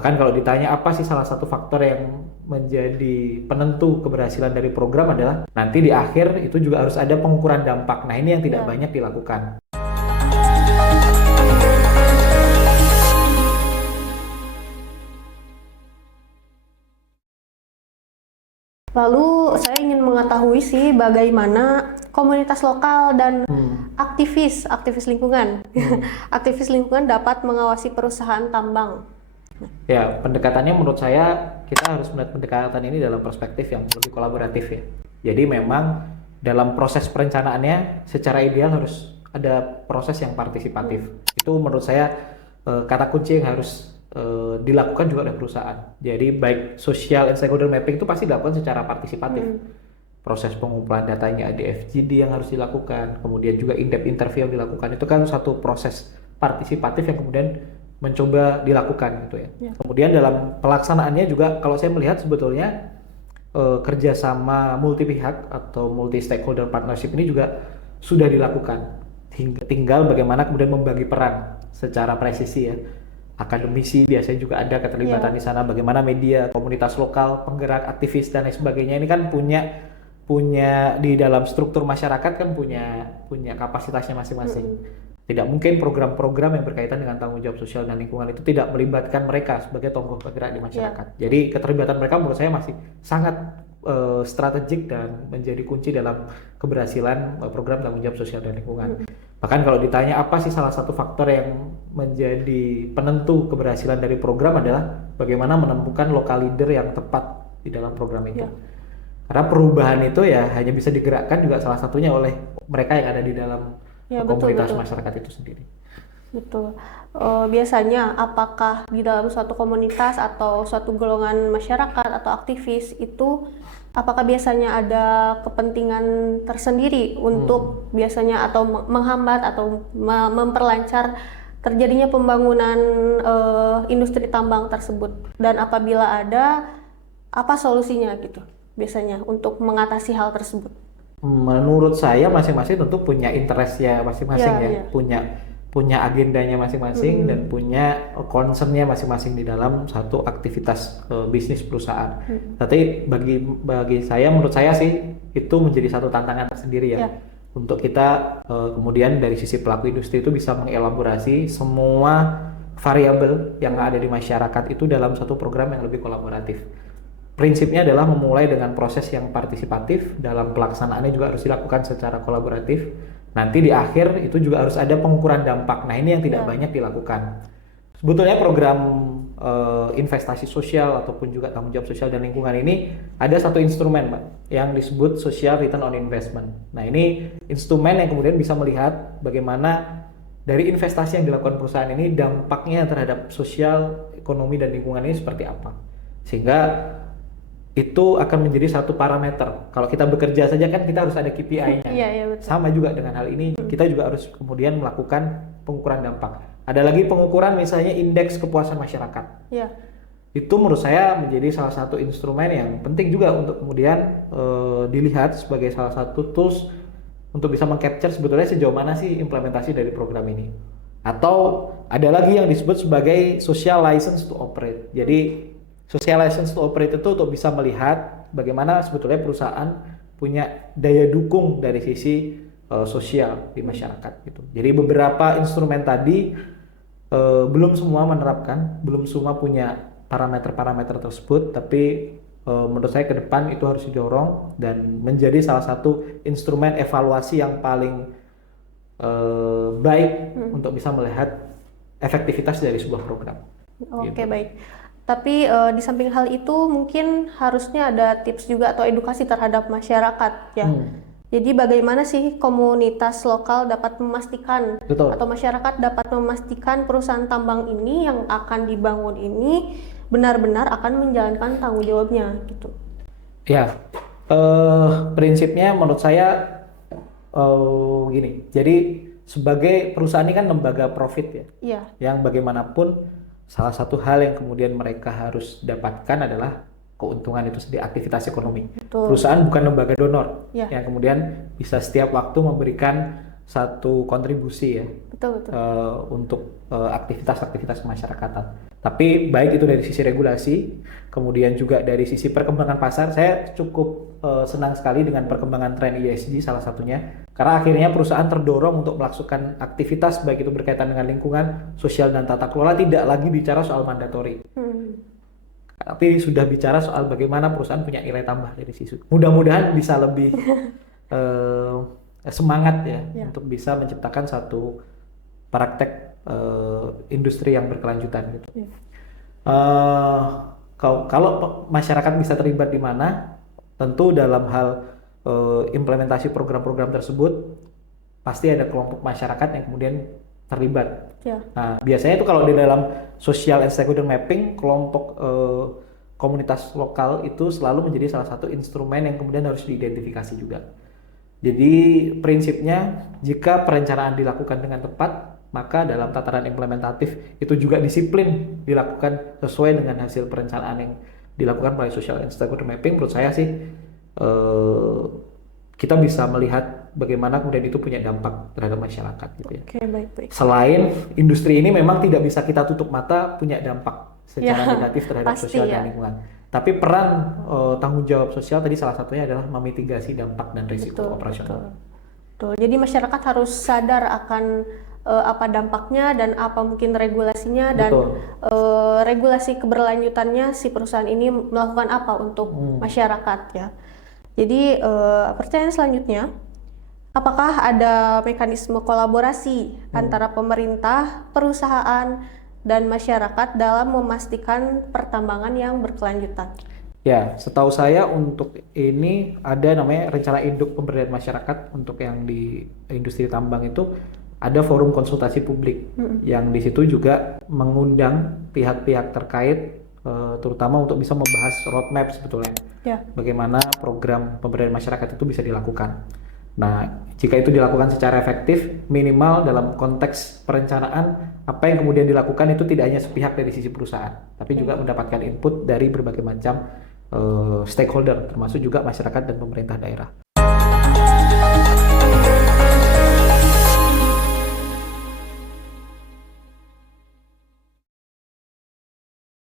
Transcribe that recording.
Bahkan kalau ditanya apa sih salah satu faktor yang menjadi penentu keberhasilan dari program adalah nanti di akhir itu juga harus ada pengukuran dampak. Nah ini yang tidak banyak dilakukan. Lalu saya ingin mengetahui sih bagaimana komunitas lokal dan aktivis lingkungan, aktivis lingkungan dapat mengawasi perusahaan tambang. Ya, pendekatannya menurut saya kita harus melihat pendekatan ini dalam perspektif yang lebih kolaboratif ya. Jadi memang dalam proses perencanaannya secara ideal harus ada proses yang partisipatif. Itu menurut saya kata kunci yang harus dilakukan juga oleh perusahaan. Jadi baik social and stakeholder mapping itu pasti dilakukan secara partisipatif. Proses pengumpulan datanya ada FGD yang harus dilakukan, kemudian juga in-depth interview yang dilakukan. Itu kan satu proses partisipatif yang kemudian mencoba dilakukan gitu ya. Kemudian dalam pelaksanaannya juga kalau saya melihat sebetulnya kerjasama multi pihak atau multi stakeholder partnership ini juga sudah dilakukan. Tinggal bagaimana kemudian membagi peran secara presisi ya. Akademisi biasanya juga ada keterlibatan di sana, bagaimana media, komunitas lokal, penggerak, aktivis dan lain sebagainya ini kan punya di dalam struktur masyarakat kan punya kapasitasnya masing-masing. Tidak mungkin program-program yang berkaitan dengan tanggung jawab sosial dan lingkungan itu tidak melibatkan mereka sebagai tokoh penggerak di masyarakat. Jadi keterlibatan mereka menurut saya masih sangat strategik dan menjadi kunci dalam keberhasilan program tanggung jawab sosial dan lingkungan. Bahkan kalau ditanya apa sih salah satu faktor yang menjadi penentu keberhasilan dari program adalah bagaimana menemukan lokal leader yang tepat di dalam program itu. Karena perubahan itu ya hanya bisa digerakkan juga salah satunya oleh mereka yang ada di dalam komunitas masyarakat itu sendiri. Betul. Biasanya apakah di dalam suatu komunitas atau suatu golongan masyarakat atau aktivis itu apakah biasanya ada kepentingan tersendiri untuk biasanya atau menghambat atau memperlancar terjadinya pembangunan industri tambang tersebut, dan apabila ada apa solusinya gitu biasanya untuk mengatasi hal tersebut? Menurut saya masing-masing tentu punya interestnya masing-masing punya agendanya masing-masing dan punya concernnya masing-masing di dalam satu aktivitas bisnis perusahaan. Tapi bagi saya, menurut saya sih itu menjadi satu tantangan tersendiri ya. Untuk kita kemudian dari sisi pelaku industri itu bisa mengelaborasi semua variabel yang ada di masyarakat itu dalam satu program yang lebih kolaboratif. Prinsipnya adalah memulai dengan proses yang partisipatif, dalam pelaksanaannya juga harus dilakukan secara kolaboratif. Nanti di akhir itu juga harus ada pengukuran dampak. Nah ini yang tidak banyak dilakukan. Sebetulnya program investasi sosial ataupun juga tanggung jawab sosial dan lingkungan ini ada satu instrumen Mbak, yang disebut Social Return on Investment. Nah ini instrumen yang kemudian bisa melihat bagaimana dari investasi yang dilakukan perusahaan ini dampaknya terhadap sosial, ekonomi dan lingkungan ini seperti apa. Sehingga itu akan menjadi satu parameter. Kalau kita bekerja saja kan kita harus ada KPI-nya. Sama juga dengan hal ini, kita juga harus kemudian melakukan pengukuran dampak. Ada lagi pengukuran misalnya indeks kepuasan masyarakat. Itu menurut saya menjadi salah satu instrumen yang penting juga untuk kemudian dilihat sebagai salah satu tools untuk bisa meng-capture sebetulnya sejauh mana sih implementasi dari program ini. Atau ada lagi yang disebut sebagai social license to operate. Jadi social license to operate itu untuk bisa melihat bagaimana sebetulnya perusahaan punya daya dukung dari sisi sosial di masyarakat gitu. Jadi beberapa instrumen tadi belum semua menerapkan, belum semua punya parameter-parameter tersebut, tapi menurut saya ke depan itu harus didorong dan menjadi salah satu instrumen evaluasi yang paling baik untuk bisa melihat efektivitas dari sebuah program. Oke, baik. Tapi di samping hal itu mungkin harusnya ada tips juga atau edukasi terhadap masyarakat ya. Jadi bagaimana sih komunitas lokal dapat memastikan atau masyarakat dapat memastikan perusahaan tambang ini yang akan dibangun ini benar-benar akan menjalankan tanggung jawabnya gitu. Ya, prinsipnya menurut saya gini. Jadi sebagai perusahaan ini kan lembaga profit ya. Yang bagaimanapun salah satu hal yang kemudian mereka harus dapatkan adalah keuntungan itu sendiri, aktivitas ekonomi. Perusahaan bukan lembaga donor yang kemudian bisa setiap waktu memberikan satu kontribusi ya untuk aktivitas-aktivitas kemasyarakatan. Tapi baik itu dari sisi regulasi, kemudian juga dari sisi perkembangan pasar, saya cukup senang sekali dengan perkembangan tren ESG salah satunya. Karena akhirnya perusahaan terdorong untuk melakukan aktivitas baik itu berkaitan dengan lingkungan, sosial dan tata kelola, tidak lagi bicara soal mandatori. Tapi sudah bicara soal bagaimana perusahaan punya nilai tambah dari situ. Mudah-mudahan bisa lebih semangat ya untuk bisa menciptakan satu praktek industri yang berkelanjutan gitu. Kalau masyarakat bisa terlibat di mana, tentu dalam hal implementasi program-program tersebut pasti ada kelompok masyarakat yang kemudian terlibat. Nah, biasanya itu kalau di dalam social and stakeholder mapping, kelompok komunitas lokal itu selalu menjadi salah satu instrumen yang kemudian harus diidentifikasi juga. Jadi prinsipnya jika perencanaan dilakukan dengan tepat, maka dalam tataran implementatif itu juga disiplin dilakukan sesuai dengan hasil perencanaan yang dilakukan oleh social and stakeholder mapping. Menurut saya sih kita bisa melihat bagaimana kemudian itu punya dampak terhadap masyarakat gitu ya. Baik. Selain industri ini memang tidak bisa kita tutup mata punya dampak secara negatif terhadap sosial dan lingkungan. Tapi peran tanggung jawab sosial tadi salah satunya adalah memitigasi dampak dan risiko operasional. Betul. Jadi masyarakat harus sadar akan apa dampaknya dan apa mungkin regulasinya dan regulasi keberlanjutannya si perusahaan ini melakukan apa untuk masyarakat ya. Jadi pertanyaan selanjutnya, apakah ada mekanisme kolaborasi antara pemerintah, perusahaan, dan masyarakat dalam memastikan pertambangan yang berkelanjutan? Ya, setahu saya untuk ini ada namanya rencana induk pemberdayaan masyarakat untuk yang di industri tambang itu ada forum konsultasi publik yang di situ juga mengundang pihak-pihak terkait terutama untuk bisa membahas roadmap sebetulnya bagaimana program pemberdayaan masyarakat itu bisa dilakukan. Nah, jika itu dilakukan secara efektif, minimal dalam konteks perencanaan, apa yang kemudian dilakukan itu tidak hanya sepihak dari sisi perusahaan, tapi juga mendapatkan input dari berbagai macam stakeholder, termasuk juga masyarakat dan pemerintah daerah.